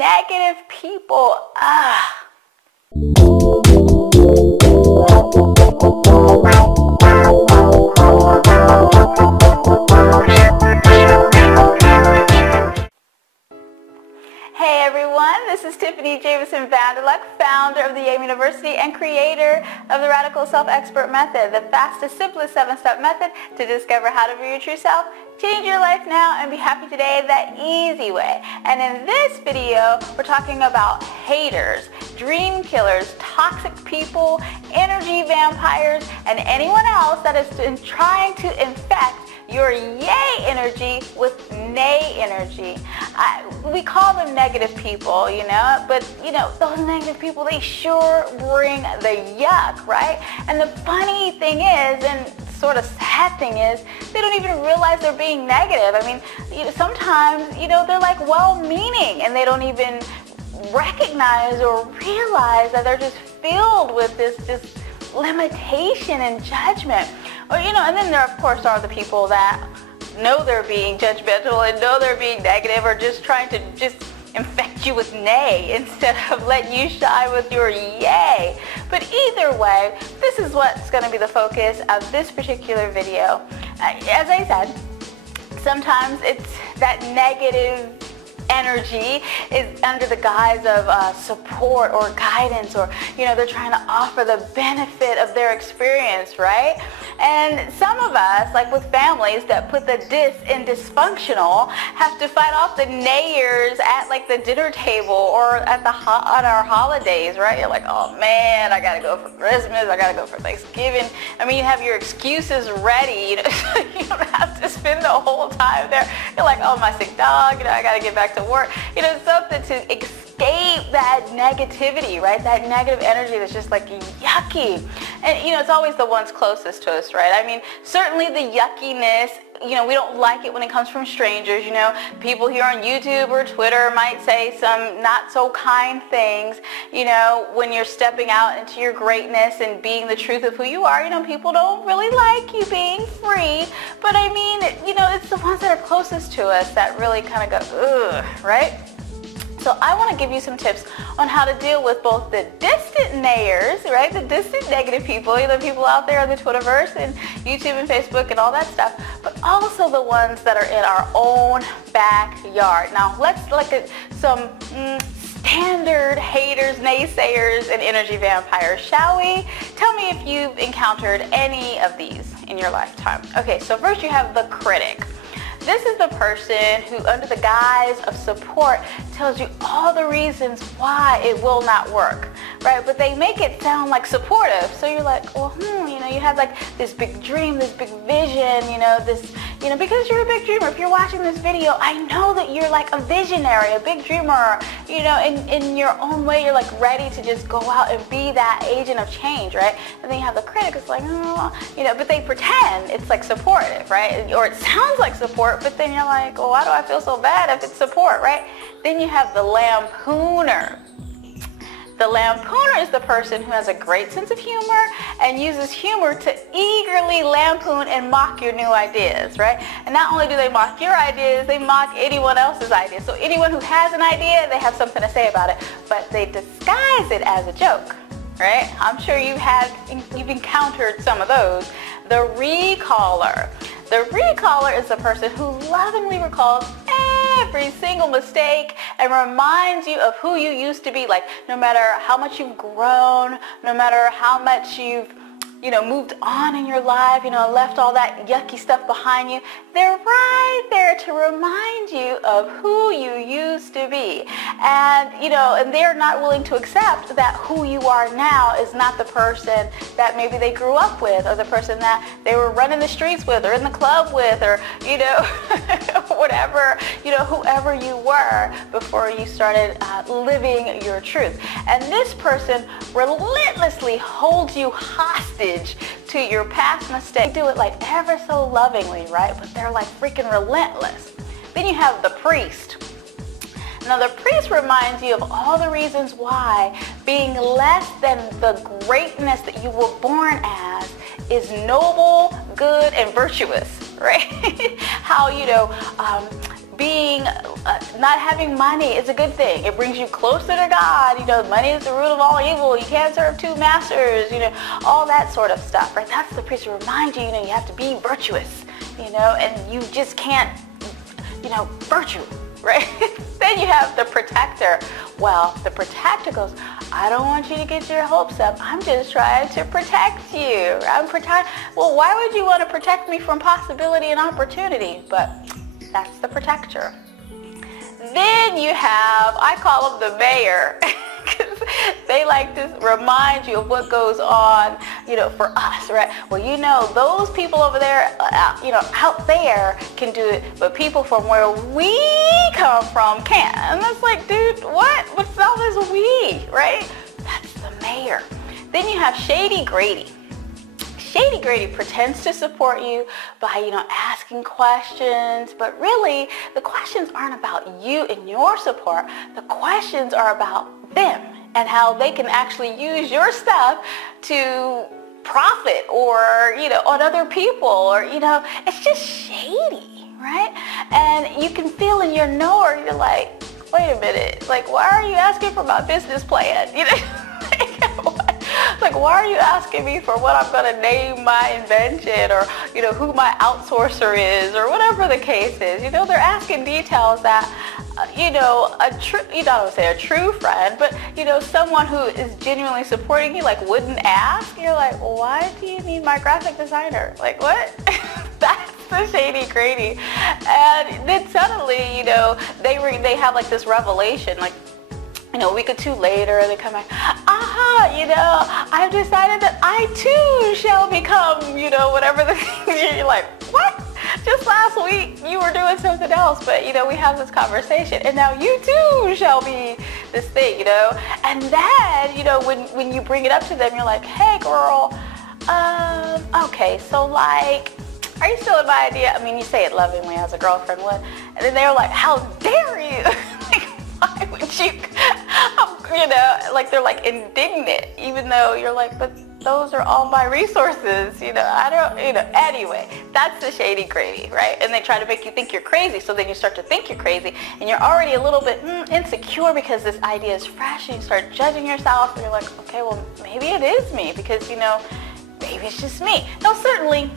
Negative people, Hey everyone, this is Tiffany Jamison Vanderluck, founder of the YAME University and creator of the Radical Self-Expert Method, the fastest, simplest 7-step method to discover how to be your true self, change your life now, and be happy today the easy way. And in this video, we're talking about haters, dream killers, toxic people, energy vampires, and anyone else that has been trying to infect your yay energy with nay energy. We call them negative people, but those negative people, they sure bring the yuck, right? And the funny thing is, and sort of sad thing is, they don't even realize they're being negative. I mean, sometimes, they're like well-meaning and they don't even recognize or realize that they're just filled with this limitation and judgment. Or, and then there of course are the people that know they're being judgmental and know they're being negative, or just trying to infect you with nay instead of letting you shine with your yay. But either way, this is what's going to be the focus of this particular video. As I said, sometimes it's that negative energy is under the guise of support or guidance, or they're trying to offer the benefit of their experience, right? And some of us, like with families that put the dis in dysfunctional, have to fight off the nayers at like the dinner table or at on our holidays, right? You're like, oh man, I gotta go for Christmas, I gotta go for Thanksgiving. I mean, you have your excuses ready, so you don't have to spend the whole time there. You're like, oh, my sick dog, I gotta get back to work, something to escape that negativity, right? That negative energy that's just like yucky. And it's always the ones closest to us, right? I mean, certainly the yuckiness, we don't like it when it comes from strangers. People here on YouTube or Twitter might say some not so kind things, when you're stepping out into your greatness and being the truth of who you are. People don't really like you being free, but I mean, it's the ones that are closest to us that really kind of go, ugh, right? So I want to give you some tips on how to deal with both the distant nayers, right? The distant negative people, people out there on the Twitterverse and YouTube and Facebook and all that stuff, but also the ones that are in our own backyard. Now let's look at some standard haters, naysayers, and energy vampires, shall we? Tell me if you've encountered any of these in your lifetime. Okay, so first you have the critic. This is the person who, under the guise of support, tells you all the reasons why it will not work, right? But they make it sound like supportive. So you're like, well, you have like this big dream, this big vision, because you're a big dreamer. If you're watching this video, I know that you're like a visionary, a big dreamer, in your own way. You're like ready to just go out and be that agent of change, right? And then you have the critic. It's like, but they pretend it's like supportive, right? Or it sounds like support. But then you're like, well, why do I feel so bad if it's support, right? Then you have the lampooner. The lampooner is the person who has a great sense of humor and uses humor to eagerly lampoon and mock your new ideas, right? And not only do they mock your ideas, they mock anyone else's ideas. So anyone who has an idea, they have something to say about it, but they disguise it as a joke, right? I'm sure you've encountered some of those. The recaller. The recaller is the person who lovingly recalls every single mistake and reminds you of who you used to be. Like, no matter how much you've grown, no matter how much you've moved on in your life, left all that yucky stuff behind you, they're right there to remind you of who you used to be. And, and they're not willing to accept that who you are now is not the person that maybe they grew up with, or the person that they were running the streets with, or in the club with, or, whatever, whoever you were before you started living your truth. And this person relentlessly holds you hostage to your past mistakes. They do it like ever so lovingly, right? But they're like freaking relentless. Then you have the priest. Now the priest reminds you of all the reasons why being less than the greatness that you were born as is noble, good, and virtuous, right? How, being, not having money is a good thing. It brings you closer to God. You know, money is the root of all evil. You can't serve two masters, you know, all that sort of stuff, right? That's the priest to remind you, you know, you have to be virtuous, you know, and you just can't, you know, virtue, right? Then you have the protector. Well, the protector goes, I don't want you to get your hopes up. I'm just trying to protect you. Well, why would you want to protect me from possibility and opportunity? But that's the protector. Then you have, I call them the mayor, because they like to remind you of what goes on, you know, for us, right? Well, you know, those people over there, you know, out there can do it, but people from where we come from can't. And that's like, dude, what? What's all this we, right? That's the mayor. Then you have Shady Grady. Shady Grady pretends to support you by, you know, asking questions, but really the questions aren't about you and your support. The questions are about them and how they can actually use your stuff to profit or, you know, on other people, or, you know, it's just shady, right? And you can feel in your knower, you're like, wait a minute, like, why are you asking for my business plan? You know, like, why are you asking me for what I'm going to name my invention, or, you know, who my outsourcer is, or whatever the case is. You know, they're asking details that, you know, I would say a true friend, but, you know, someone who is genuinely supporting you, like, wouldn't ask. You're like, why do you need my graphic designer? Like, what? That's the Shady Grady. And then suddenly, you know, they have like this revelation, like, you know, a week or two later, they come back, you know, I've decided that I too shall become, you know, whatever the thing. You're like, what? Just last week you were doing something else, but, you know, we have this conversation, and now you too shall be this thing, you know. And then, you know, when you bring it up to them, you're like, hey girl, okay, so like, are you still in my idea? I mean, you say it lovingly as a girlfriend would. And then they're like, how dare you? Like, why would you? You know, like, they're like indignant, even though you're like, but those are all my resources, you know, I don't, you know, anyway, that's the Shady Grady, right? And they try to make you think you're crazy, so then you start to think you're crazy, and you're already a little bit insecure because this idea is fresh, and you start judging yourself, and you're like, okay, well, maybe it is me, because, you know, maybe it's just me. Now, certainly,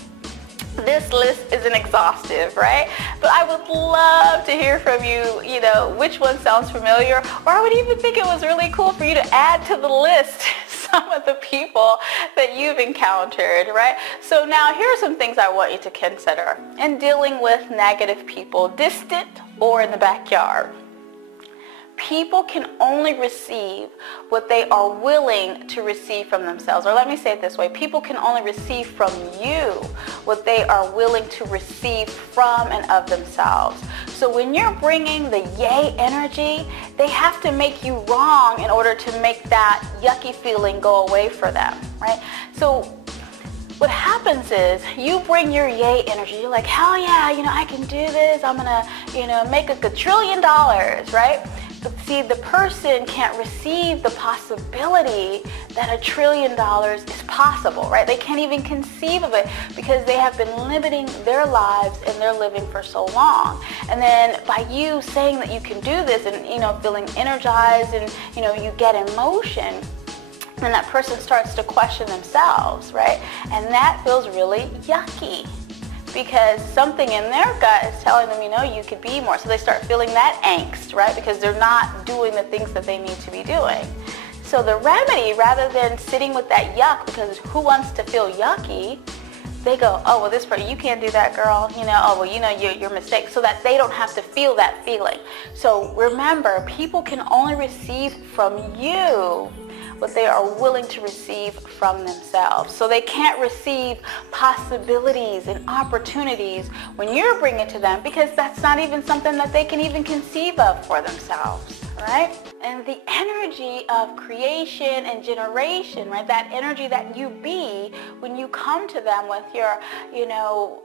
this list isn't exhaustive, right? But I would love to hear from you, you know, which one sounds familiar, or I would even think it was really cool for you to add to the list some of the people that you've encountered, right? So now here are some things I want you to consider in dealing with negative people, distant or in the backyard. People can only receive what they are willing to receive from themselves. Or let me say it this way. People can only receive from you what they are willing to receive from and of themselves. So when you're bringing the yay energy, they have to make you wrong in order to make that yucky feeling go away for them, right? So what happens is you bring your yay energy. You're like, hell yeah, you know, I can do this. I'm going to, you know, make a quadrillion dollars, right? But see, the person can't receive the possibility that $1 trillion is possible, right? They can't even conceive of it because they have been limiting their lives and their living for so long. And then by you saying that you can do this and, you know, feeling energized and, you know, you get in motion, then that person starts to question themselves, right? And that feels really yucky, because something in their gut is telling them, you know, you could be more. So they start feeling that angst, right? Because they're not doing the things that they need to be doing. So the remedy, rather than sitting with that yuck, because who wants to feel yucky, they go, oh, well, this part, you can't do that, girl. You know, oh, well, you know, your mistake, so that they don't have to feel that feeling. So remember, people can only receive from you what they are willing to receive from themselves. So they can't receive possibilities and opportunities when you're bringing it to them, because that's not even something that they can even conceive of for themselves, right? And the energy of creation and generation, right? That energy that you be when you come to them with your, you know,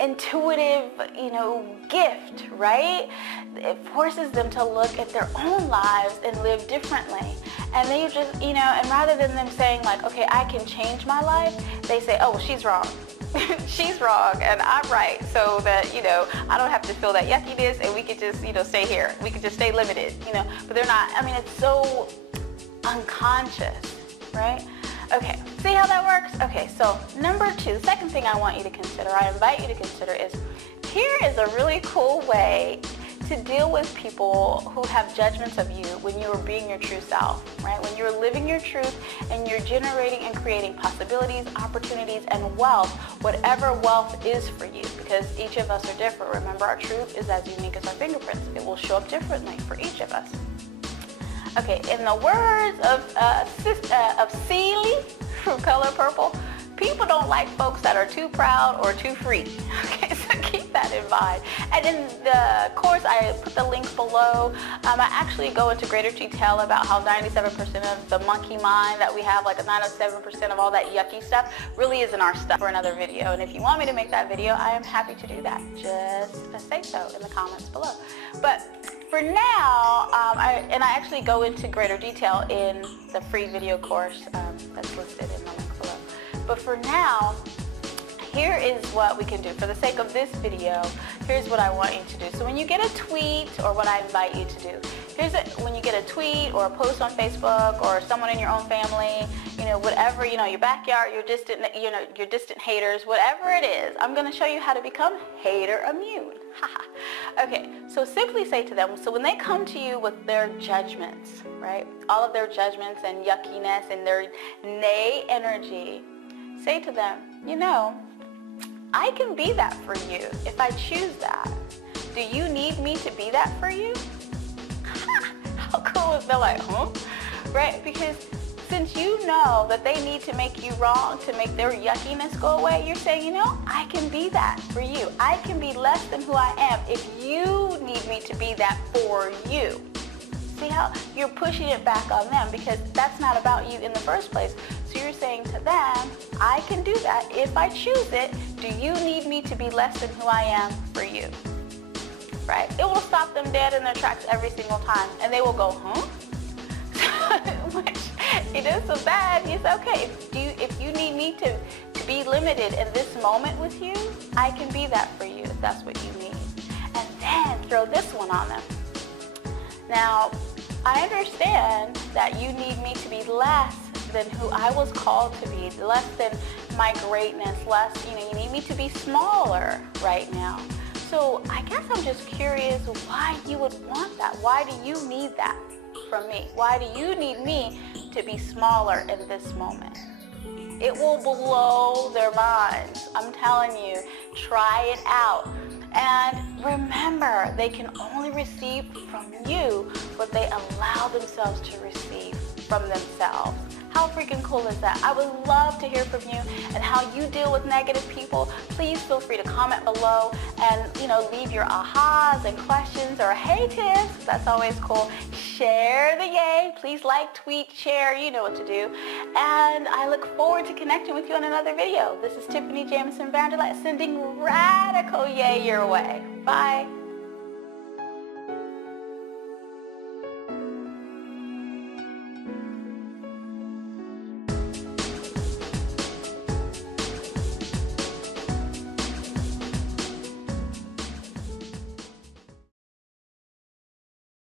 intuitive, you know, gift, right? It forces them to look at their own lives and live differently. And they just, you know, and rather than them saying like, okay, I can change my life, they say, oh, well, she's wrong. she's wrong and I'm right, so that, you know, I don't have to feel that yuckiness and we could just, you know, stay here. We could just stay limited, you know, but they're not. I mean, it's so unconscious, right? Okay, see how that works? Okay, so number two, the second thing I want you to consider, I invite you to consider is, here is a really cool way to deal with people who have judgments of you when you are being your true self, right? When you're living your truth and you're generating and creating possibilities, opportunities, and wealth, whatever wealth is for you, because each of us are different. Remember, our truth is as unique as our fingerprints. It will show up differently for each of us. Okay, in the words of Celie from Color Purple, people don't like folks that are too proud or too free. Okay, so keep that in mind. And in the course, I put the link below. I actually go into greater detail about how 97% of the monkey mind that we have, like 97% of all that yucky stuff, really isn't our stuff, for another video. And if you want me to make that video, I am happy to do that. Just say so in the comments below. But for now, I actually go into greater detail in the free video course that's listed in the link below. But for now, here is what we can do. For the sake of this video, here's what I want you to do. So when you get a tweet, or what I invite you to do, when you get a tweet or a post on Facebook, or someone in your own family, you know, whatever, you know, your backyard, your distant haters, whatever it is, I'm going to show you how to become hater immune. Okay, so simply say to them, so when they come to you with their judgments, right, all of their judgments and yuckiness and their nay energy, say to them, you know, I can be that for you if I choose that. Do you need me to be that for you? How cool is that? Like, huh? Right? Because since you know that they need to make you wrong to make their yuckiness go away, you're saying, you know, I can be that for you. I can be less than who I am if you need me to be that for you. See how you're pushing it back on them, because that's not about you in the first place. So you're saying to them, I can do that if I choose it. Do you need me to be less than who I am for you? Right? It will stop them dead in their tracks every single time, and they will go, huh? Which, it is so bad. You say, okay, if you need me to be limited in this moment with you, I can be that for you if that's what you need. And then throw this one on them. Now, I understand that you need me to be less than who I was called to be, less than my greatness, less, you know, you need me to be smaller right now. So I guess I'm just curious why you would want that. Why do you need that from me? Why do you need me to be smaller in this moment? It will blow their minds. I'm telling you, try it out. And remember, they can only receive from you what they allow themselves to receive from themselves. How freaking cool is that? I would love to hear from you and how you deal with negative people. Please feel free to comment below and, you know, leave your ahas and questions or hey tips. That's always cool. Share the yay. Please like, tweet, share. You know what to do. And I look forward to connecting with you in another video. This is Tiffany Jamison Vanderlett sending radical yay your way. Bye.